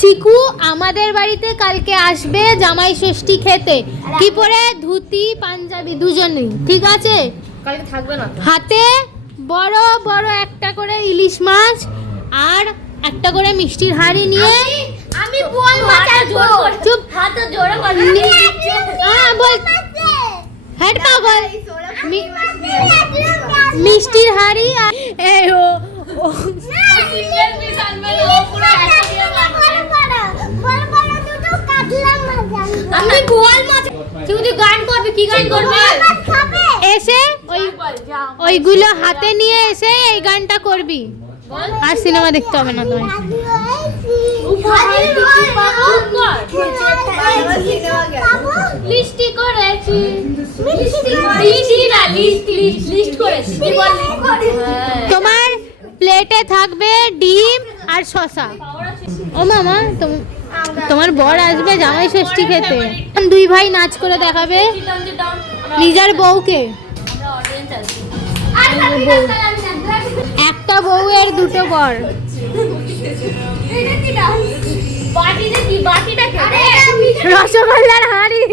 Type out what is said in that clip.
চিকু আমাদের বাড়িতে কালকে আসবে জামাই ষষ্ঠী খেতে। কি পরে? ধুতি পাঞ্জাবি দুজনেই, ঠিক আছে? কালকে থাকবে না। হাতে বড় বড় একটা করে ইলিশ মাছ আর একটা করে মিষ্টির হাঁড়ি নিয়ে আমি বল মাথা জোর কর। চুপ। হাতে জোরে কর। হ্যাঁ বল। হেড পাগল। মিষ্টির হাঁড়ি আর এই ও সিঙ্গেল পিস আনবে না, পুরো একটা দিয়ে আমি বল মাথা। তুই গান করবি, কি গান করবে? এসে ওইগুলো হাতে নিয়ে এসে এই গানটা করবি। আর সিনেমা দেখতে হবে না তোমায়। লিস্টি করেছি, লিস্টি না লিস্ট করেছি। কি বললি? তোমার প্লেটে থাকবে ডিম আর শসা। ও মামা তোমার বর আসবে জামাই ষষ্ঠী খেতে। দুই ভাই নাচ করে দেখাবে নিজের বউকে। একটা বউয়ের দুটো বর। রসগোল্লার হাঁড়ি।